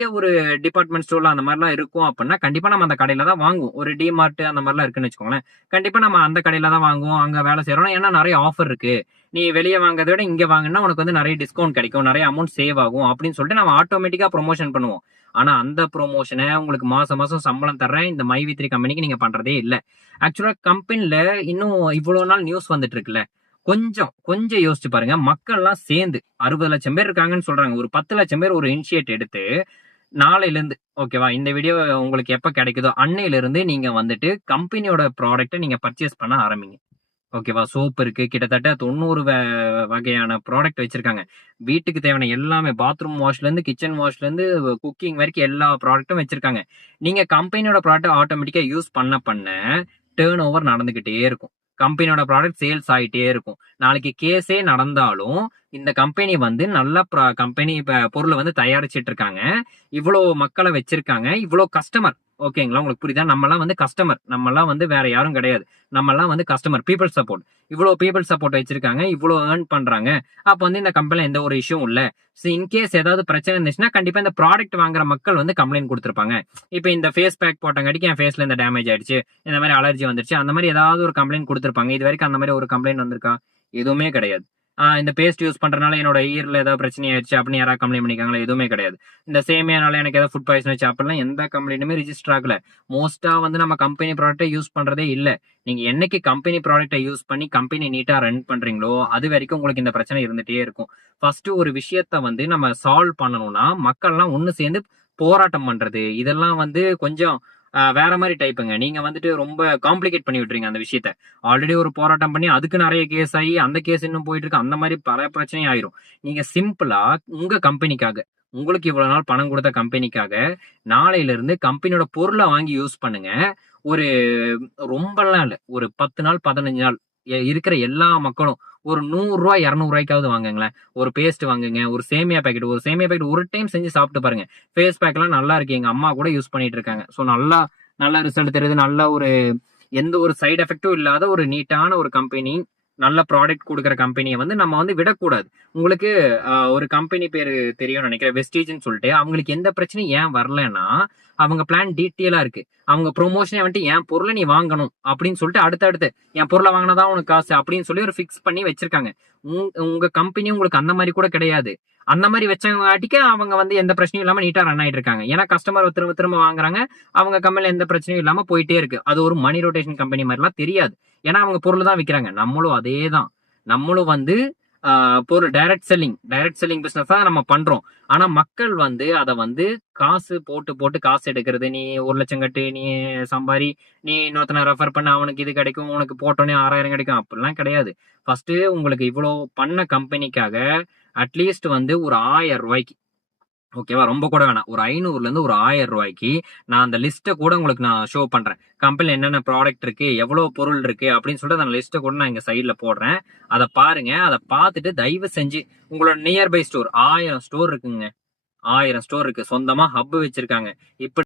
ஒரு டிபார்ட்மெண்ட் ஸ்டோர்ல அந்த மாதிரிலாம் இருக்கும் அப்படின்னா கண்டிப்பா நம்ம அந்த கடையில தான் வாங்குவோம். ஒரு டிமார்ட் அந்த மாதிரிலாம் இருக்குன்னு வச்சுக்கோங்களேன். கண்டிப்பா நம்ம அந்த கடையில தான் வாங்குவோம். அங்க வேலை செய்றோம். ஏன்னா நெறைய ஆஃபர் இருக்கு. நீ வெளிய வாங்குறத விட இங்க வாங்குனா உனக்கு வந்து நெறைய டிஸ்கவுண்ட் கிடைக்கும். நெறைய அமௌண்ட் சேவ் ஆகும் அப்படின்னு சொல்லிட்டு நம்ம ஆட்டோமேட்டிக்கா ப்ரமோஷன் பண்ணுவோம். ஆனா அந்த ப்ரமோஷன உங்களுக்கு மாசம் மாசம் சம்பளம் தர்றேன் இந்த மைவி3 கம்பெனிக்கு நீங்க பண்றதே இல்ல. ஆக்சுவலா கம்பெனில இன்னும் இவ்வளோ நாள் நியூஸ் வந்துட்டு இருக்குல்ல. கொஞ்சம் கொஞ்சம் யோசிச்சு பாருங்க. மக்கள்லாம் சேர்ந்து 60 லட்சம் பேர் இருக்காங்கன்னு சொல்றாங்க. ஒரு 10 லட்சம் பேர் ஒரு இனிஷியேட் எடுத்து நாளையிலிருந்து ஓகேவா? இந்த வீடியோ உங்களுக்கு எப்ப கிடைக்குதோ அன்னையிலிருந்து நீங்க வந்துட்டு கம்பெனியோட ப்ராடக்ட்ட நீங்க பர்ச்சேஸ் பண்ண ஆரம்பிங்க. ஓகேவா? சோப் இருக்கு. கிட்டத்தட்ட 90 வகையான ப்ராடக்ட் வச்சிருக்காங்க. வீட்டுக்கு தேவையான எல்லாமே பாத்ரூம் வாஷ்லேருந்து, கிச்சன் வாஷ்லேருந்து, குக்கிங் வரைக்கும் எல்லா ப்ராடக்ட்டும் வச்சிருக்காங்க. நீங்க கம்பெனியோட ப்ராடக்ட்ட ஆட்டோமேட்டிக்கா யூஸ் பண்ண பண்ண டர்ன் ஓவர் நடந்துகிட்டே இருக்கும். கம்பெனியோட ப்ராடக்ட் சேல்ஸ் ஆயிட்டே இருக்கும். நாளைக்கு கேஸே நடந்தாலும் இந்த கம்பெனி வந்து நல்ல கம்பெனி பொருள வந்து தயாரிச்சுட்டு இருக்காங்க. இவ்வளோ மக்கள வச்சிருக்காங்க. இவ்வளோ கஸ்டமர் ஓகேங்களா? உங்களுக்கு புரியுதா? நம்மலாம் வந்து கஸ்டமர். நம்மலாம் வந்து வேற யாரும் கிடையாது. நம்மலாம் வந்து கஸ்டமர். People support. இவ்வளோ பீப்பிள் சப்போர்ட் வச்சிருக்காங்க. இவ்வளோ ஏர்ன் பண்றாங்க. அப்ப வந்து இந்த கம்பெனில எந்த ஒரு இஷ்யூவும் இல்ல. இன்கேஸ் ஏதாவது பிரச்சனை இருந்துச்சுன்னா கண்டிப்பா இந்த ப்ராடக்ட் வாங்குற மக்கள் வந்து கம்ப்ளைண்ட் குடுத்திருப்பாங்க. இப்ப இந்த ஃபேஸ் பேக் போட்டங்காட்டிக்கு என் ஃபேஸ்ல இந்த டேமேஜ் ஆயிடுச்சு. இந்த மாரி அலர்ஜி வந்துருச்சு. அந்த மாரி ஏதாவது ஒரு கம்ப்ளைண்ட் குடுத்திருப்பாங்க. இதுவரைக்கும் அந்த மாரி ஒரு கம்ப்ளைண்ட் வந்திருக்கா? எதுவுமே கிடையாது. இந்த பேஸ்ட் யூஸ் பண்றனால என்னோட ஈரல்ல ஏதாவது பிரச்சனை ஆயிடுச்சு அப்படின்னு யாராவது கம்ப்ளைண்ட் பண்ணிருக்காங்களா? எதுவுமே கிடையாது. இந்த சேமியானால எனக்கு ஏதாவது ஃபுட் பாய்சன் ஆச்சு அப்படிலாம் எந்த கம்ப்ளைண்ட்டுமே ரிஜிஸ்டர் ஆகல. மோஸ்ட்டா வந்து நம்ம கம்பெனி ப்ராடக்ட்ட யூஸ் பண்றதே இல்ல. நீங்க என்னைக்கு கம்பெனி ப்ராடக்ட்ட யூஸ் பண்ணி கம்பெனி நீட்டா ரன் பண்றீங்களோ, அது வரைக்கும் உங்களுக்கு இந்த பிரச்சனை இருந்துட்டே இருக்கும். ஃபர்ஸ்ட் ஒரு விஷயத்த வந்து நம்ம சால்வ் பண்ணணும்னா, மக்கள்லாம் ஒண்ணு சேர்ந்து போராட்டம் பண்றது, இதெல்லாம் வந்து கொஞ்சம் வேற மாரி டைப்புங்க. நீங்க வந்துட்டு ரொம்ப காம்ப்ளிகேட் பண்ணி விட்டுறீங்க அந்த விஷயத்த. ஆல்ரெடி ஒரு போராட்டம் பண்ணி அதுக்கு நெறைய கேஸ் ஆயி, அந்த கேஸ் இன்னும் போயிட்டு இருக்கு. அந்த மாரி பல பிரச்சனை ஆயிரும். நீங்க சிம்பிளா உங்க கம்பெனிக்காக, உங்களுக்கு இவ்வளவு நாள் பணம் குடுத்த கம்பெனிக்காக, நாளையிலிருந்து கம்பெனியோட பொருள வாங்கி யூஸ் பண்ணுங்க. ஒரு ரொம்பலாம் இல்ல. ஒரு 10 நாள், 15 நாள் இருக்கிற எல்லா மக்களும் ஒரு ரூ. 100 ரூ. 200 வாங்குங்களேன். ஒரு பேஸ்ட் வாங்குங்க. ஒரு சேமியா பாக்கெட் ஒரு டைம் செஞ்சு சாப்பிட்டு பாருங்க. ஃபேஸ் பேக்லாம் நல்லா இருக்கு. எங்க அம்மா கூட யூஸ் பண்ணிட்டு இருக்காங்க. சோ நல்லா நல்ல ரிசல்ட் தெரியுது. நல்ல ஒரு எந்த ஒரு சைடு எஃபெக்ட்டும் இல்லாத ஒரு நீட்டான ஒரு கம்பெனி, நல்ல ப்ராடக்ட் குடுக்குற கம்பெனிய வந்து நம்ம வந்து விடக்கூடாது. உங்களுக்கு ஒரு கம்பெனி பேரு தெரியும்னு நினைக்கிறேன். வெஸ்டீஜ்ன்னு சொல்லிட்டு. அவங்களுக்கு எந்த பிரச்சனையும் ஏன் வரலன்னா, அவங்க பிளான் டீட்டெயிலா இருக்கு. அவங்க ப்ரமோஷனே வந்துட்டு என் பொருள நீ வாங்கணும் அப்படின்னு சொல்லிட்டு அடுத்தடுத்து என் பொருள வாங்கினா தான் உனக்கு காசு அப்படின்னு சொல்லி ஒரு ஃபிக்ஸ் பண்ணி வச்சிருக்காங்க. உங்க கம்பெனி உங்களுக்கு அந்த மாரி கூட கிடையாது. அந்த மாரி வச்சவங்காட்டிக்கு அவங்க வந்து எந்த பிரச்சனையும் இல்லாம நீட்டா ரன் ஆயிட்டு இருக்காங்க. ஏன்னா கஸ்டமர் திரும்ப திரும்ப வாங்குறாங்க. அவங்க கம்பெனில எந்த பிரச்சனையும் இல்லாம போயிட்டே இருக்கு. அது ஒரு மணி ரொட்டேஷன் கம்பெனி மாதிரிலாம் தெரியாது. ஏன்னா அவங்க பொருள் தான் விக்கிறாங்க. நம்மளும் அதேதான். நம்மளும் வந்து பொருள் டைரக்ட் செல்லிங் பிசினஸ் தான் நம்ம பண்றோம். ஆனா மக்கள் வந்து அத வந்து காசு போட்டு போட்டு காசு எடுக்கிறது. நீ 1,00,000 கட்டு, நீ சம்பாரி, நீ இன்னொருத்தன ரெஃபர் பண்ண அவனுக்கு இது கிடைக்கும், உனக்கு போட்டோனே 6,000 கிடைக்கும். அப்படிலாம் கிடையாது. ஃபர்ஸ்ட் உங்களுக்கு இவ்வளோ பண்ண கம்பெனிக்காக அட்லீஸ்ட் வந்து ஒரு ரூ. 1000 ஓகேவா? ரொம்ப கூட வேணாம். ஒரு 500லேருந்து ஒரு ரூ. 1000 நான் அந்த லிஸ்ட்ட கூட உங்களுக்கு நான் ஷோ பண்றேன். கம்பெனில என்னென்ன ப்ராடக்ட் இருக்கு, எவ்வளோ பொருள் இருக்கு அப்படின்னு சொல்லிட்டு அந்த லிஸ்ட்ட கூட நான் இங்க சைடுல போடுறேன். அத பாருங்க. அத பார்த்துட்டு தயவு செஞ்சு உங்களோட நியர் பை ஸ்டோர் 1000 ஸ்டோர் இருக்குங்க. 1000 ஸ்டோர் இருக்கு. சொந்தமா ஹப் வச்சிருக்காங்க. இப்படி